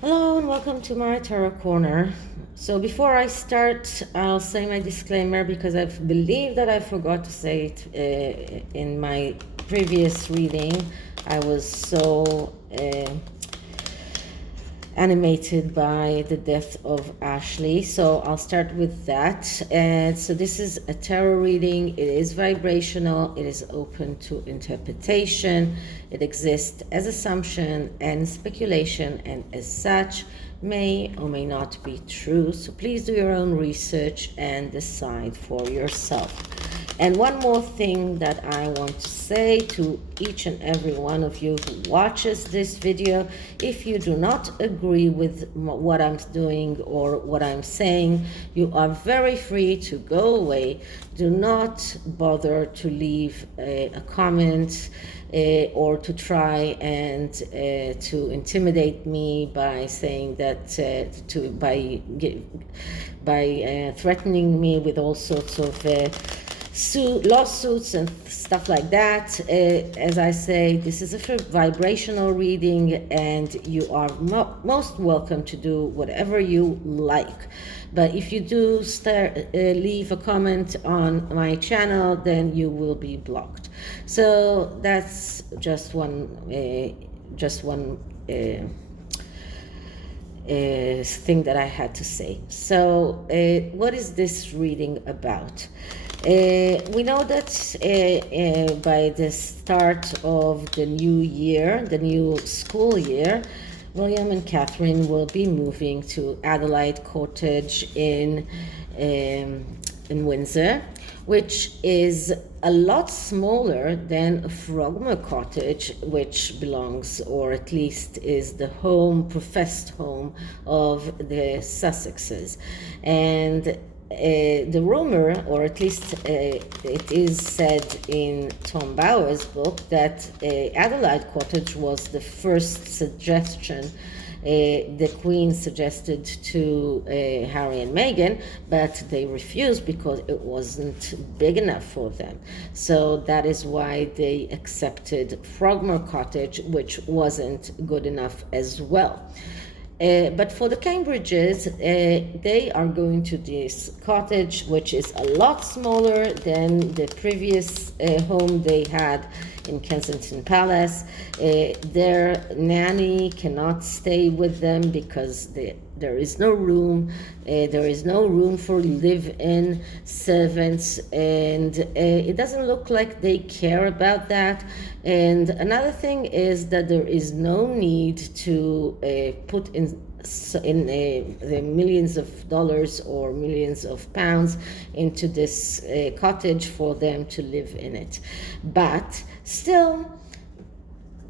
Hello and welcome to my Tarot Corner. So before I start, I'll say my disclaimer because I believe that I forgot to say it in my previous reading. I was so animated by the death of Ashley. So I'll start with that. And so this is a tarot reading. It is vibrational. It is open to interpretation. It exists as assumption and speculation, and as such may or may not be true. So please do your own research and decide for yourself. And one more thing that I want to say to each and every one of you who watches this video: if you do not agree with what I'm doing or what I'm saying, you are very free to go away. Do not bother to leave a comment or to try and to intimidate me by saying that by threatening me with all sorts of lawsuits and stuff like that. As I say, this is a vibrational reading, and you are most welcome to do whatever you like. But if you do leave a comment on my channel, then you will be blocked. So that's just one thing that I had to say. So what is this reading about? We know that by the start of the new year, the new school year, William and Catherine will be moving to Adelaide Cottage in Windsor, which is a lot smaller than Frogmore Cottage, which belongs, or at least is the professed home of the Sussexes. And the rumor, or at least it is said in Tom Bower's book, that Adelaide Cottage was the first suggestion the Queen suggested to Harry and Meghan, but they refused because it wasn't big enough for them. So that is why they accepted Frogmore Cottage, which wasn't good enough as well. But for the Cambridges, they are going to this cottage, which is a lot smaller than the previous home they had in Kensington Palace. Their nanny cannot stay with them because there is no room. There is no room for live-in servants, and it doesn't look like they care about that. And another thing is that there is no need to put in the millions of dollars or millions of pounds into this cottage for them to live in it. But still,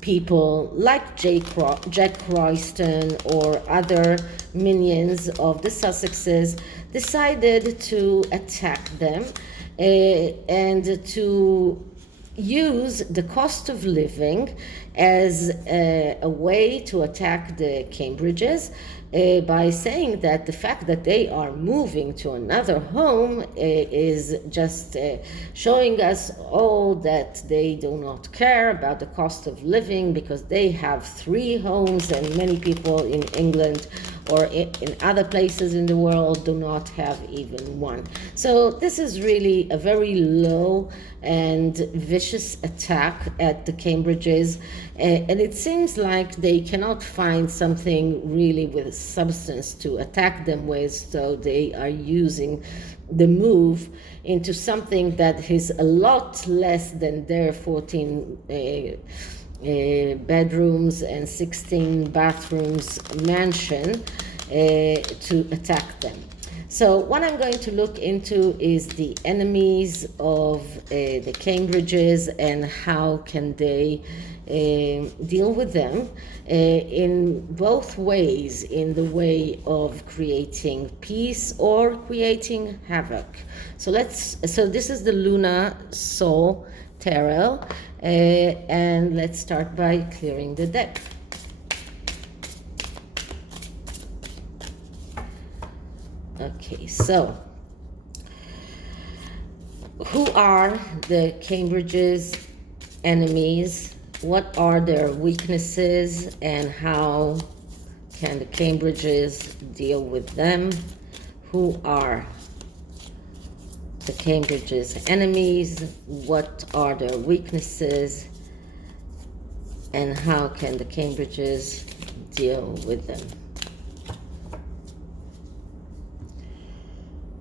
people like Jack Royston or other minions of the Sussexes decided to attack them and to use the cost of living as a way to attack the Cambridges by saying that the fact that they are moving to another home is just showing us all that they do not care about the cost of living, because they have 3 homes and many people in England or in other places in the world do not have even one. So this is really a very low and vicious attack at the Cambridges, and it seems like they cannot find something really with substance to attack them with, so they are using the move into something that is a lot less than their 14 bedrooms and 16 bathrooms mansion to attack them. So what I'm going to look into is the enemies of the Cambridges and how can they deal with them in both ways, in the way of creating peace or creating havoc. So this is the Luna Soul Tarot, and let's start by clearing the deck. Okay, so who are the Cambridge's enemies? What are their weaknesses, and how can the Cambridges deal with them? Who are the Cambridges' enemies? What are their weaknesses? And how can the Cambridges deal with them?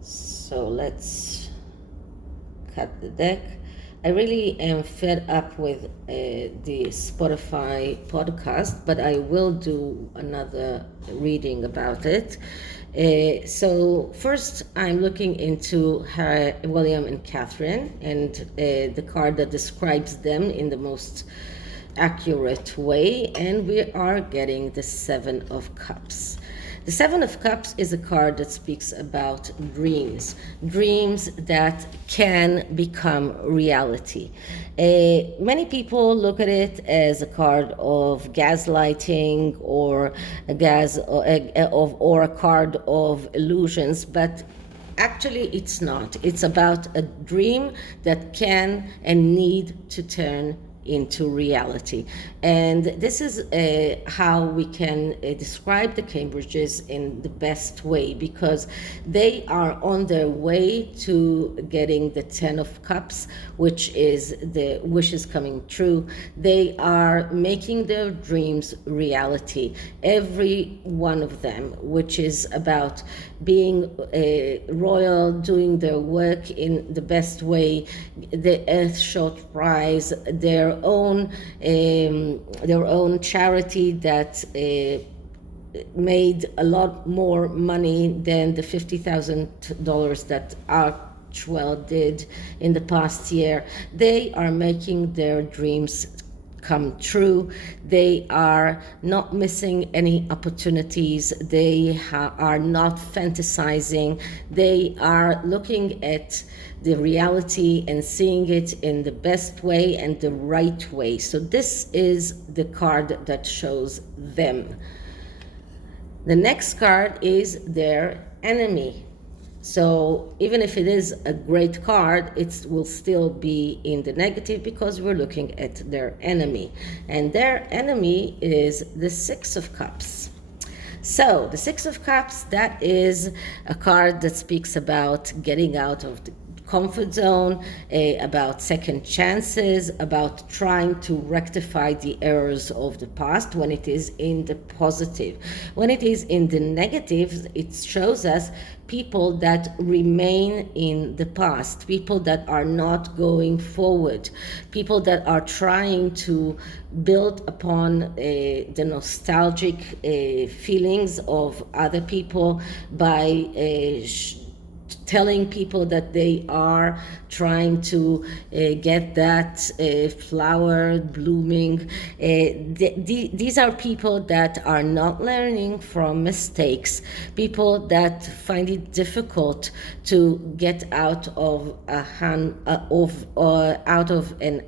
So let's cut the deck. I really am fed up with the Spotify podcast, but I will do another reading about it. So first, I'm looking into William and Catherine, and the card that describes them in the most accurate way, and we are getting the Seven of Cups. The Seven of Cups is a card that speaks about dreams, dreams that can become reality. Many people look at it as a card of gaslighting or or a card of illusions, but actually it's not. It's about a dream that can and need to turn into reality. And this is how we can describe the Cambridges in the best way, because they are on their way to getting the Ten of Cups, which is the wishes coming true. They are making their dreams reality, every one of them, which is about being royal, doing their work in the best way, the Earthshot Prize, their own charity that made a lot more money than the $50,000 that Archwell did in the past year. They are making their dreams come true. They are not missing any opportunities. They are not fantasizing. They are looking at the reality and seeing it in the best way and the right way. So this is the card that shows them. The next card is their enemy. So even if it is a great card, it will still be in the negative because we're looking at their enemy. And their enemy is the Six of Cups. So the Six of Cups, that is a card that speaks about getting out of the comfort zone, about second chances, about trying to rectify the errors of the past when it is in the positive. When it is in the negative, it shows us people that remain in the past, people that are not going forward, people that are trying to build upon the nostalgic feelings of other people by telling people that they are trying to get that flower blooming. These are people that are not learning from mistakes, people that find it difficult to get out of an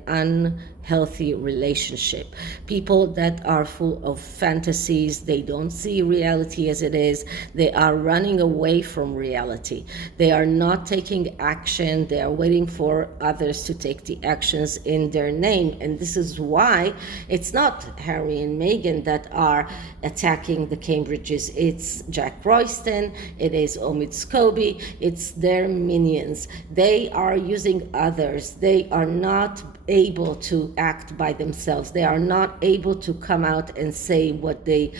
unhealthy relationship, people that are full of fantasies. They don't see reality as it is. They are running away from reality. They are not taking action. They are waiting for others to take the actions in their name. And this is why it's not Harry and Meghan that are attacking the Cambridges. It's Jack Royston, it is Omid Scobie, it's their minions. They are using others. They are not able to act by themselves. They are not able to come out and say what they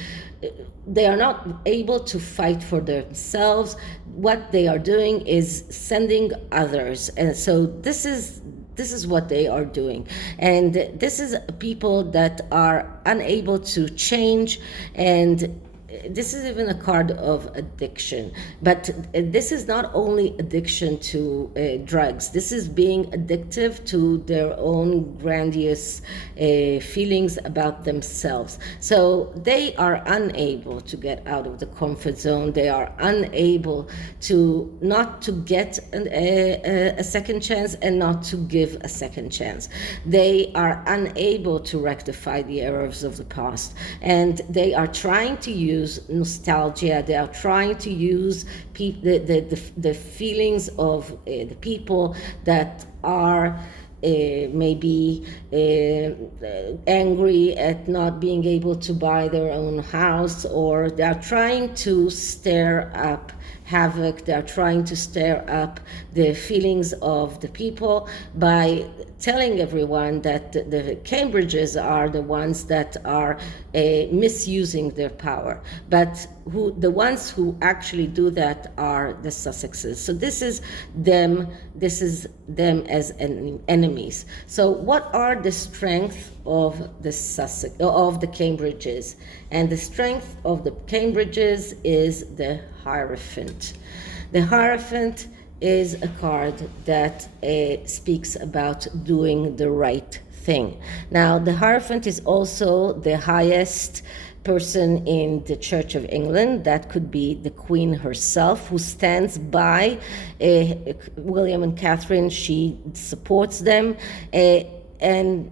are not able to fight for themselves. What they are doing is sending others. And so this is what they are doing. And this is people that are unable to change, and this is even a card of addiction. But this is not only addiction to drugs. This is being addictive to their own grandiose feelings about themselves. So they are unable to get out of the comfort zone. They are unable to not to get a second chance and not to give a second chance. They are unable to rectify the errors of the past. And they are trying to use nostalgia. They are trying to use the feelings of the people that are maybe angry at not being able to buy their own house, or they are trying to stir up havoc. They are trying to stir up the feelings of the people by telling everyone that the Cambridges are the ones that are misusing their power. But the ones who actually do that are the Sussexes. So this is them as enemies. So what are the strengths of the Cambridges? And the strength of the Cambridges is the Hierophant. The Hierophant is a card that speaks about doing the right thing. Now, the Hierophant is also the highest person in the Church of England. That could be the Queen herself, who stands by William and Catherine. She supports them, and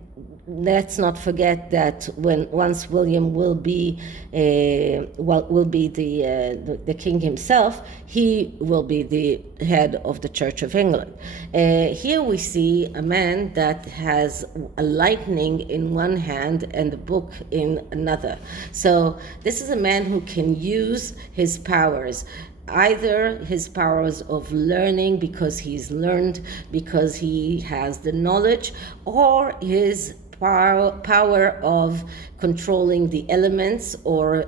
let's not forget that once William will be the king himself, he will be the head of the Church of England. Here we see a man that has a lightning in one hand and a book in another. So this is a man who can use his powers, either his powers of learning, because he's learned, because he has the knowledge, or his power of controlling the elements, or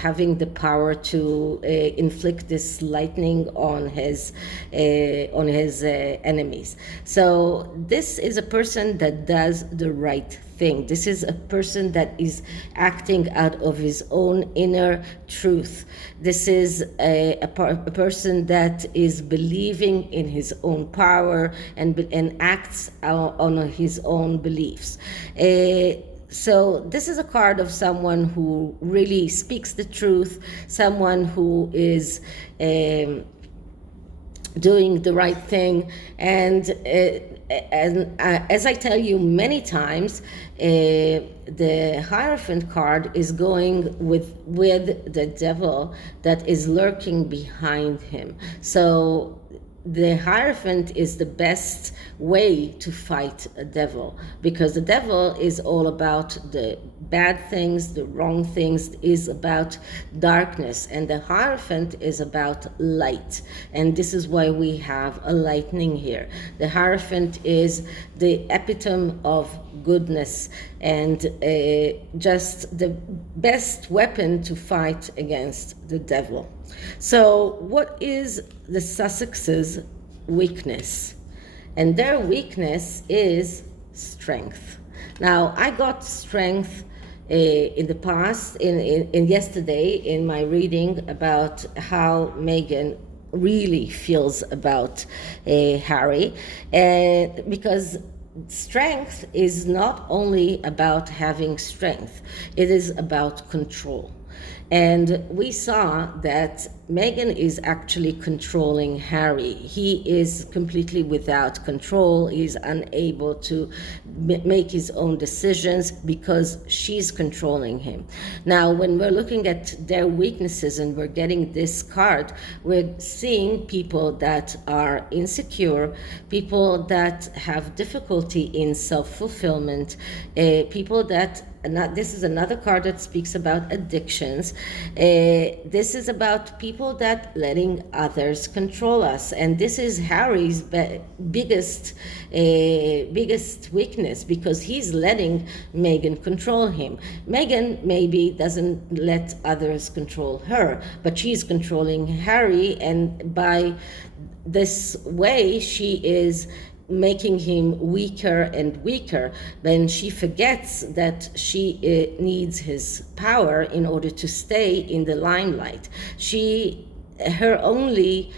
having the power to inflict this lightning on his enemies. So this is a person that does the right thing. This is a person that is acting out of his own inner truth. This is a person that is believing in his own power and acts on his own beliefs. So this is a card of someone who really speaks the truth, someone who is doing the right thing. And as I tell you many times, the Hierophant card is going with the devil that is lurking behind him. So the Hierophant is the best way to fight a devil, because the devil is all about the bad things, the wrong things, is about darkness, and the Hierophant is about light. And this is why we have a lightning here. The Hierophant is the epitome of goodness, and just the best weapon to fight against the devil. So what is the Sussexes' weakness? And their weakness is strength. Now, I got strength in the past, in yesterday, in my reading about how Meghan really feels about Harry, because strength is not only about having strength, it is about control. And we saw that Meghan is actually controlling Harry. He is completely without control. He's unable to make his own decisions because she's controlling him. Now, when we're looking at their weaknesses and we're getting this card, we're seeing people that are insecure, people that have difficulty in self-fulfillment, people that this is another card that speaks about addictions. This is about people that letting others control us, and this is Harry's biggest weakness, because he's letting Meghan control him. Meghan maybe doesn't let others control her, but she's controlling Harry, and by this way she is making him weaker and weaker. Then she forgets that she needs his power in order to stay in the limelight. Her only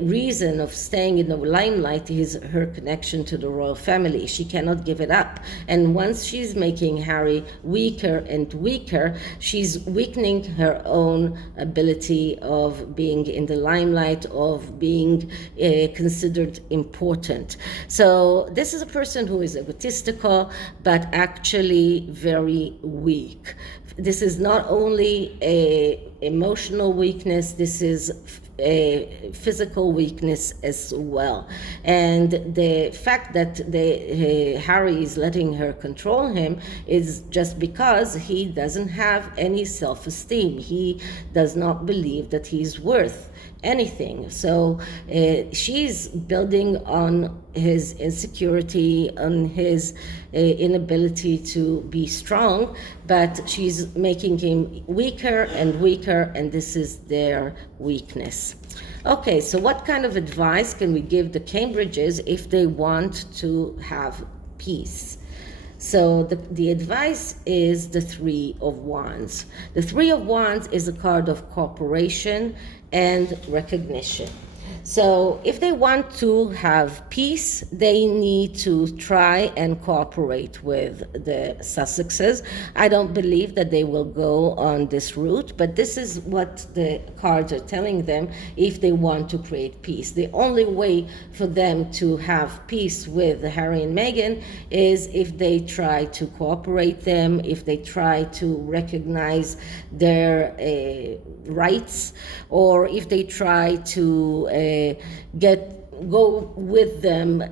reason of staying in the limelight is her connection to the royal family. She cannot give it up. And once she's making Harry weaker and weaker, she's weakening her own ability of being in the limelight, of being considered important. So this is a person who is egotistical, but actually very weak. This is not only a emotional weakness, this is physical weakness as well. And the fact that Harry is letting her control him is just because he doesn't have any self-esteem. He does not believe that he's worth anything. So she's building on his insecurity, on his inability to be strong, but she's making him weaker and weaker, and this is their weakness. Okay, so what kind of advice can we give the Cambridges if they want to have peace? So the advice is the Three of Wands. The Three of Wands is a card of cooperation and recognition. So if they want to have peace, they need to try and cooperate with the Sussexes. I don't believe that they will go on this route, but this is what the cards are telling them if they want to create peace. The only way for them to have peace with Harry and Meghan is if they try to cooperate them, if they try to recognize their rights, or if they try to go with them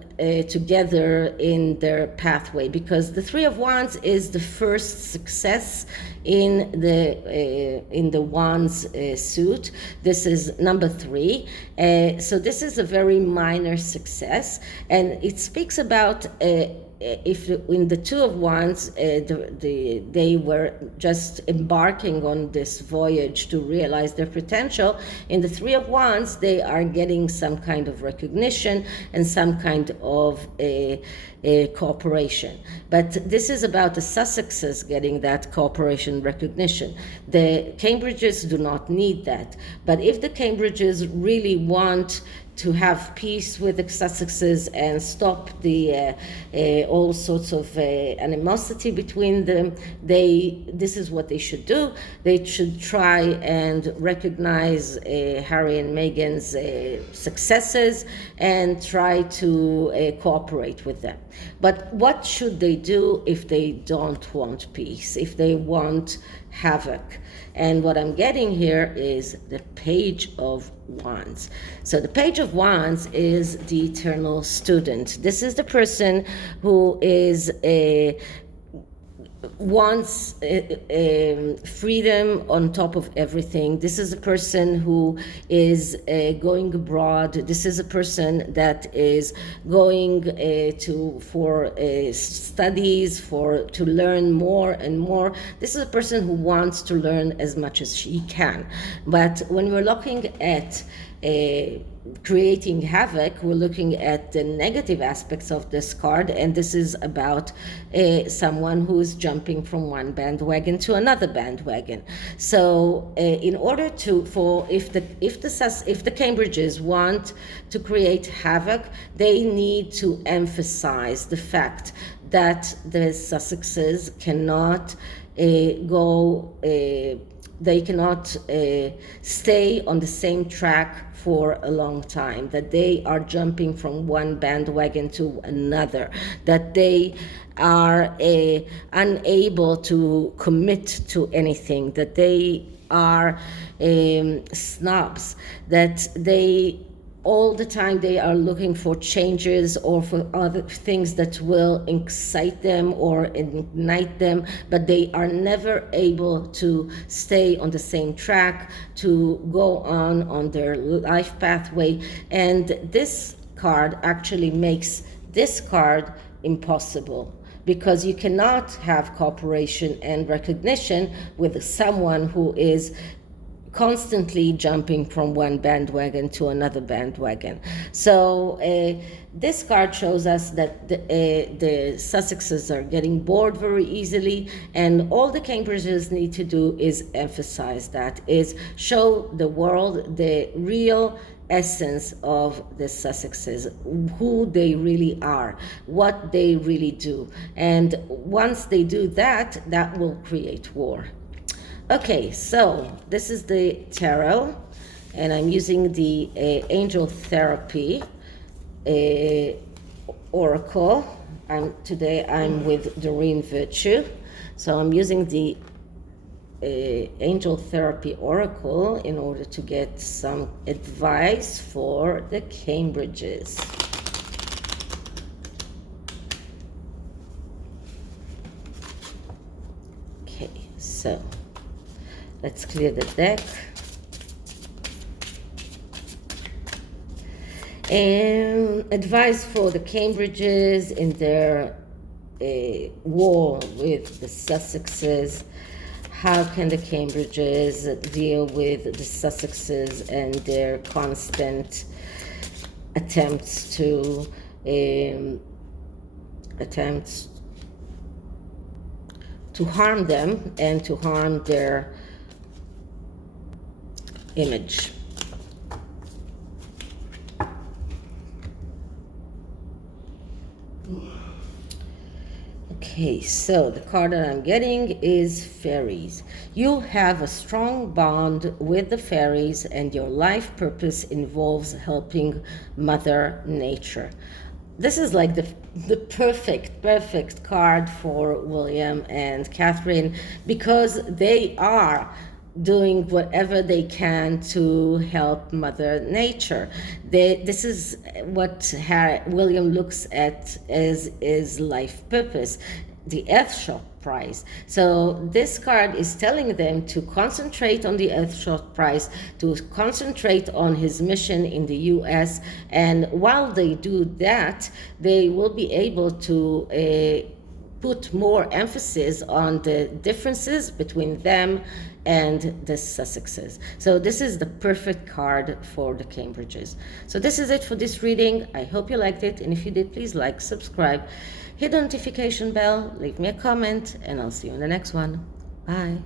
together in their pathway, because the Three of Wands is the first success in the Wands suit. This is number 3, so this is a very minor success, and it speaks about if in the Two of Wands they were just embarking on this voyage to realize their potential, in the Three of Wands they are getting some kind of recognition and some kind of a cooperation. But this is about the Sussexes getting that cooperation recognition. The Cambridges do not need that. But if the Cambridges really want to have peace with the Sussexes and stop the all sorts of animosity between them, this is what they should do. They should try and recognize Harry and Meghan's successes and try to cooperate with them. But what should they do if they don't want peace, if they want havoc? And what I'm getting here is the Page of Wands. So the Page of Wands is the eternal student. This is the person who is wants freedom on top of everything. This is a person who is going abroad. This is a person that is going for studies, to learn more and more. This is a person who wants to learn as much as she can. But when we're looking at creating havoc, we're looking at the negative aspects of this card, and this is about someone who is jumping from one bandwagon to another bandwagon. So in order if the Cambridges want to create havoc, they need to emphasize the fact that the Sussexes cannot they cannot stay on the same track for a long time, that they are jumping from one bandwagon to another, that they are unable to commit to anything, that they are snobs, that they all the time they are looking for changes or for other things that will excite them or ignite them, but they are never able to stay on the same track, to go on their life pathway. And this card actually makes this card impossible, because you cannot have cooperation and recognition with someone who is constantly jumping from one bandwagon to another bandwagon. So this card shows us that the Sussexes are getting bored very easily, and all the Cambridges need to do is emphasize that, is show the world the real essence of the Sussexes, who they really are, what they really do. And once they do that, that will create war. Okay, so this is the tarot, and I'm using the Angel Therapy Oracle. Today I'm with Doreen Virtue, so I'm using the angel therapy oracle in order to get some advice for the Cambridges. Okay, so let's clear the deck. And advice for the Cambridges in their war with the Sussexes. How can the Cambridges deal with the Sussexes and their constant attempts to harm them and to harm their image? Okay, so the card that I'm getting is fairies. You have a strong bond with the fairies and your life purpose involves helping Mother Nature. This is like the perfect card for William and Catherine, because they are doing whatever they can to help Mother Nature. This is what William looks at as his life purpose, the Earthshot Prize. So this card is telling them to concentrate on the Earthshot Prize, to concentrate on his mission in the US, and while they do that, they will be able to put more emphasis on the differences between them and the Sussexes. So this is the perfect card for the Cambridges. So this is it for this reading. I hope you liked it, and if you did, please like, subscribe, hit the notification bell, leave me a comment, and I'll see you in the next one. Bye.